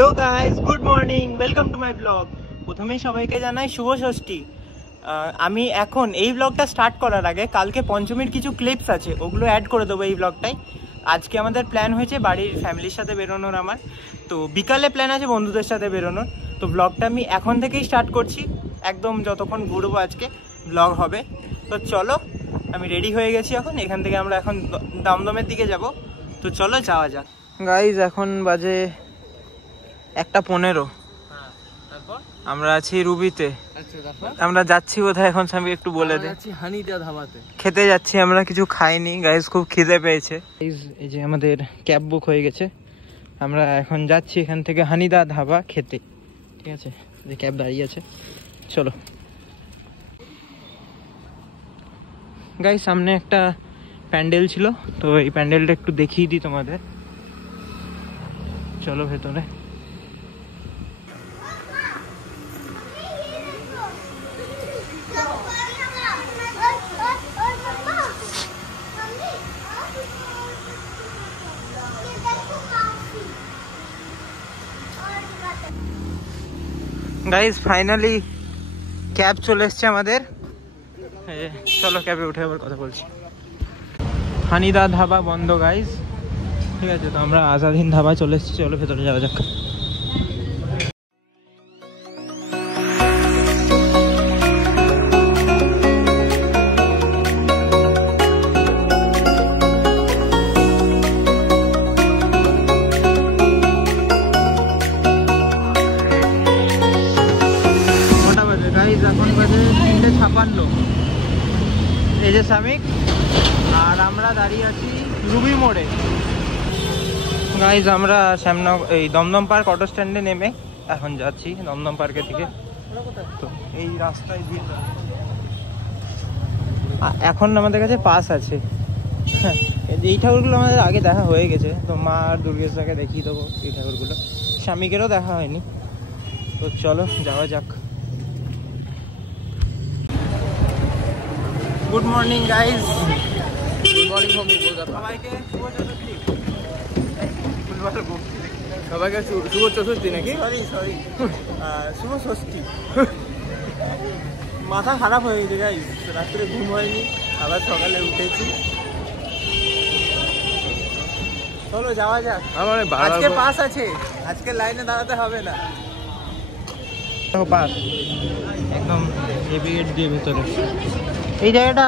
Hello guys, good morning, welcome to my blog. प्रथमेই সবাইকে জানাই শুভ ষষ্ঠী। আমি এখন এই ব্লগটা স্টার্ট করার আগে কালকে পঞ্চমীর কিছু ক্লিপস আছে, ওগুলো অ্যাড করে দেবো এই ব্লগটাই। আজকে আমাদের প্ল্যান হয়েছে বাড়ির ফ্যামিলির সাথে বেরোনোর, আমার তো বিকালে প্ল্যান আছে বন্ধুদের সাথে বেরোনোর। তো ব্লগটা আমি এখন থেকেই স্টার্ট করছি, একদম যতক্ষণ ঘুরবো আজকে ব্লগ হবে। তো চলো, আমি রেডি হয়ে গেছি এখন। এখান থেকে আমরা এখন দমদমের দিকে যাব, তো চলো যাওয়া যাক। গাইজ এখন বাজে 1:15। আমরা আছি রুবিতে। আমরা যাচ্ছি কোথায় এখন স্বামী একটু বলে দে। হানিদা ধাবাতে খেতে যাচ্ছি, আমরা কিছু খাইনি গাইজ, খুব খিদে পেয়েছে। এই যে আমাদের ক্যাব বুক হয়ে গেছে, আমরা এখন যাচ্ছি এখান থেকে হানিদা ধাবা খেতে। ঠিক আছে, যে ক্যাব দাঁড়িয়ে আছে, চলো। গাইজ সামনে একটা প্যান্ডেল ছিল, তো এই প্যান্ডেলটা একটু দেখিয়ে দিই তোমাদের। চলো ভেতরে। গাইজ ফাইনালি ক্যাব চলে এসছে আমাদের। চলো ক্যাবে উঠে আবার কথা বলছি। হানিদা ধাবা বন্ধ গাইজ, ঠিক আছে। তো আমরা আজাদিন ধাবা চলে এসেছি, চলো ভেতরে যাওয়া যাক। কটা বাজে গাইজ? এখন বাজে 3:56। এই যে সামিক আর আমরা দাঁড়িয়ে আছি রুবি মোড়ে। গাইজ আমরা এই দমদম পার্ক অটো স্ট্যান্ডে নেমে এখন যাচ্ছি দমদম পার্কের দিকে। তো এই রাস্তায় দিয়ে এখন আমাদের কাছে পাস আছে। হ্যাঁ, এই ঠাকুরগুলো আমাদের আগে দেখা হয়ে গেছে, তো মা আর দুর্গেশকে দেখিয়ে দেবো এই ঠাকুরগুলো। স্বামীকেরও দেখা হয়নি, তো চলো যাওয়া যাক। Good morning guys. সবাইকে শুভ চতুর্থী নাকি? সরি শুভ ষষ্ঠী। মাথা খারাপ হয়ে গেছে গাইজ, রাত্রে ঘুম হয়নি, আবার সকালে উঠেছি। চলো যাওয়া যাক। আজকে পাস আছে, আজকে লাইনে দাঁড়াতে হবে না। পাস একদম হেভি গেট দিয়ে ভেতরে। এই জায়গাটা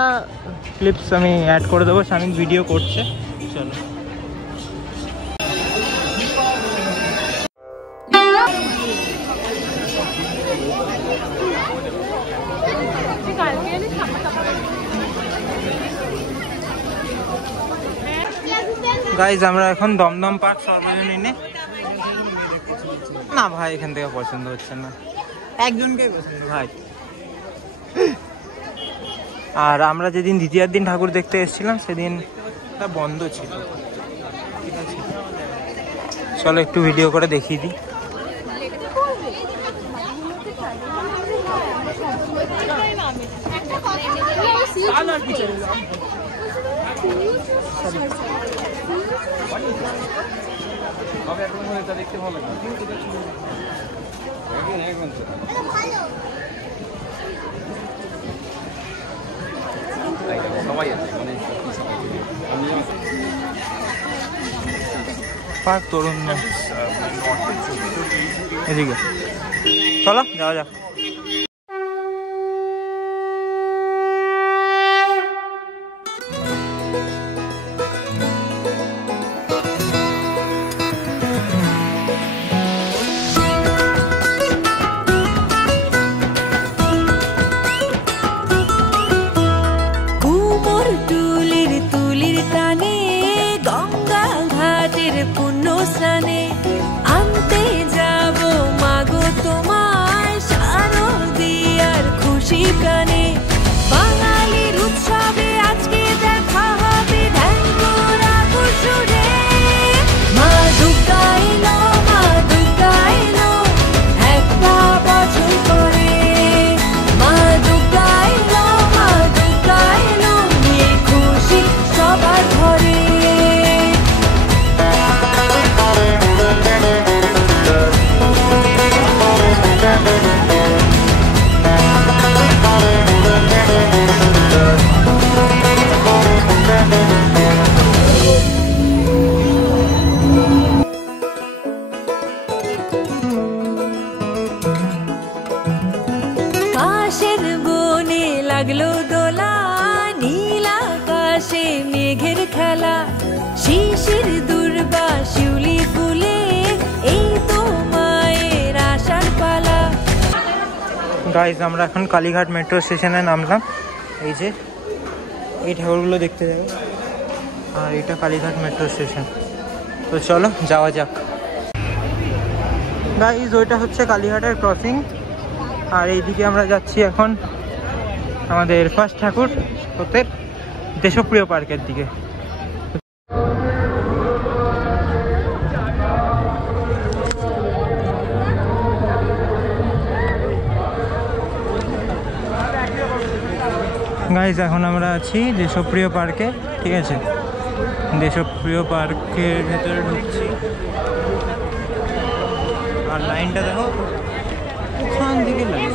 ক্লিপস আমি অ্যাড করে দেবো, স্বামী ভিডিও করছে। চলো গাইজ আমরা এখন দমদম পার্ক সর্বজনীনে। না ভাই, এখান থেকে পছন্দ হচ্ছে না, একজনকেই পছন্দ ভাই। আর আমরা যেদিন দ্বিতীয় দিন ঠাকুর দেখতে এসেছিলাম সেদিন বন্ধ ছিল। ঠিক আছে, চলো একটু ভিডিও করে দেখিয়ে দিই। দেখতে ভালো পার্ক তরুণ এদিকে, চলো যাওয়া যাক। আনতে যাব মাগো তোমায় শারদিয়ার খুশি প্রাণে। বাঙালির উৎসবে আজকে দেখা হবে ধ্যান করা কুসুরে। মা দুর্গা এলো, মা দুর্গা এলো, একটা বছর পরে। মা দুর্গা এলো, মা দুর্গা এলো, নিয়ে খুশি সবার ঘরে। কাশের বনে লাগলো দোলা, নীল আকাশে মেঘের খেলা, শিশির দুর্বা শিউলি ফুলে, এই তো মায়ের আশার পালা। গাইজ আমরা এখন কালীঘাট মেট্রো স্টেশনে নামলাম। এই যে এই ঠাকুরগুলো দেখতে যাবো, আর এটা কালীঘাট মেট্রো স্টেশন। তো চলো যাওয়া যাক। গাইজ ওইটা হচ্ছে কালীঘাটের ক্রসিং, আর এইদিকে আমরা যাচ্ছি এখন আমাদের ফার্স্ট ঠাকুর হতে দেশপ্রিয় পার্কের দিকে। গাইজ এখন আমরা আছি দেশপ্রিয় পার্কে, ঠিক আছে? দেশপ্রিয় পার্কের ভেতরে ঢুকছি, আর লাইনটা দেখো ওখান দিকে লাইন।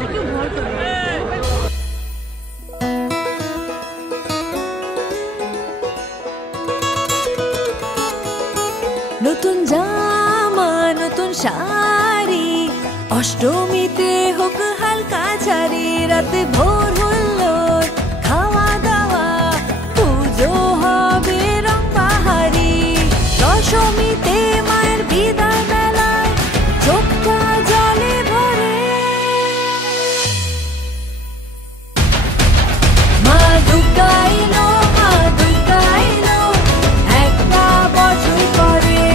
নতুন জামা নতুন শাড়ি, অষ্টমীতে হোক হালকা ঝাড়ি, রাতে ভোর হলো খাওয়া দাওয়া, পুজো হবে রং বাহারি, দশমীতে মায়ের বিদায় মেলায় চোখটা জলে ভরে। মা দুর্গা এলো, মা দুর্গা এলো, একটা বছর পরে।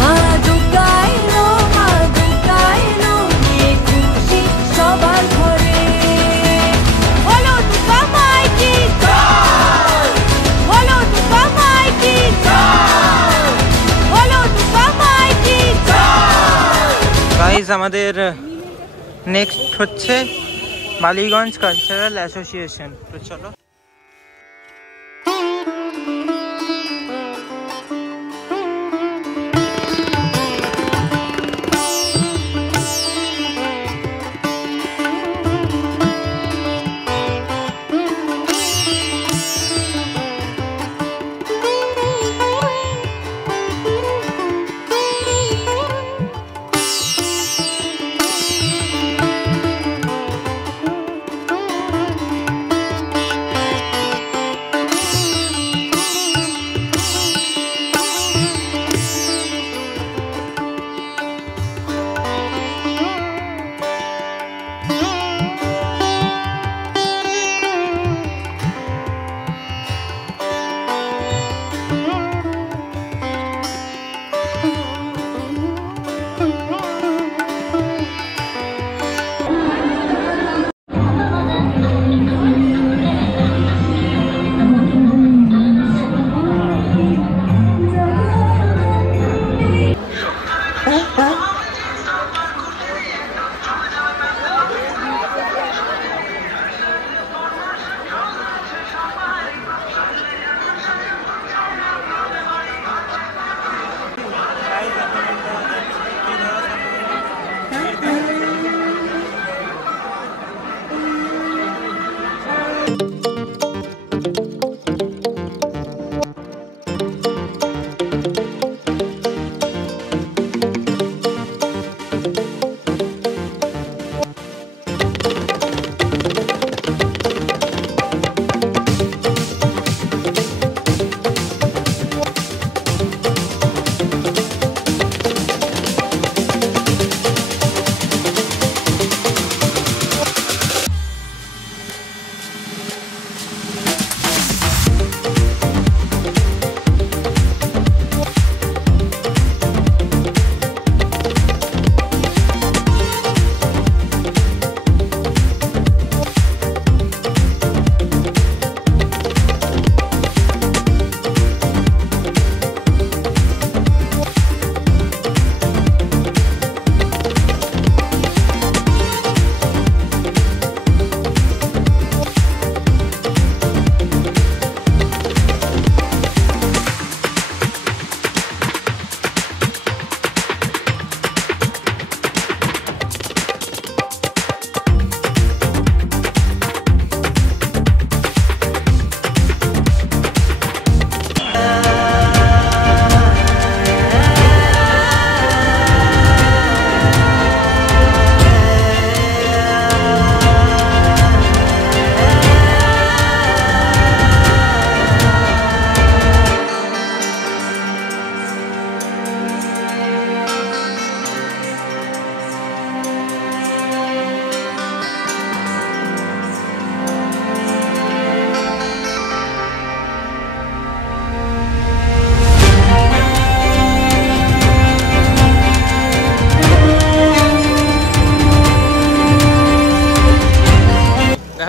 মা দুর্গা এলো, মা দুর্গা এলো, নিয়ে খুশি সবার ঘরে। বলো দুর্গা মাই কি জয়, বলো দুর্গা মাই কি জয়, বলো দুর্গা মাই কি জয়। গাইজ আমাদের নেক্সট হচ্ছে বালিগঞ্জ কালচারাল অ্যাসোসিয়েশন। তো চলো।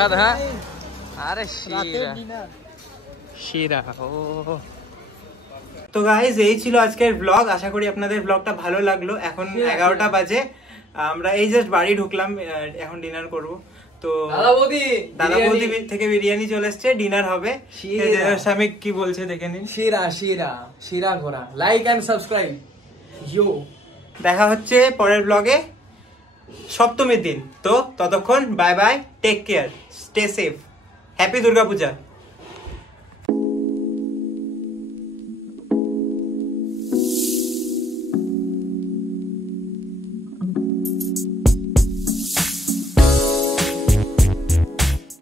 স্বাদ। হ্যাঁ আরে শিরা ও। তো গাইস এই ছিল আজকের ব্লগ, আশা করি আপনাদের ব্লগটা ভালো লাগলো। এখন 11টা বাজে, আমরা এই জাস্ট বাড়ি ঢুকলাম, এখন ডিনার করব। তো দাদা বৌদি থেকে বিরিয়ানি চলে এসছে, ডিনার হবে। স্বামী কি বলছে দেখে নিন। শিরা শিরা শিরা ঘোরা। Like and subscribe. দেখা হচ্ছে পরের ব্লগে সপ্তমীর দিন। তো ততক্ষণ bye bye, take care, stay safe, happy Durga Puja.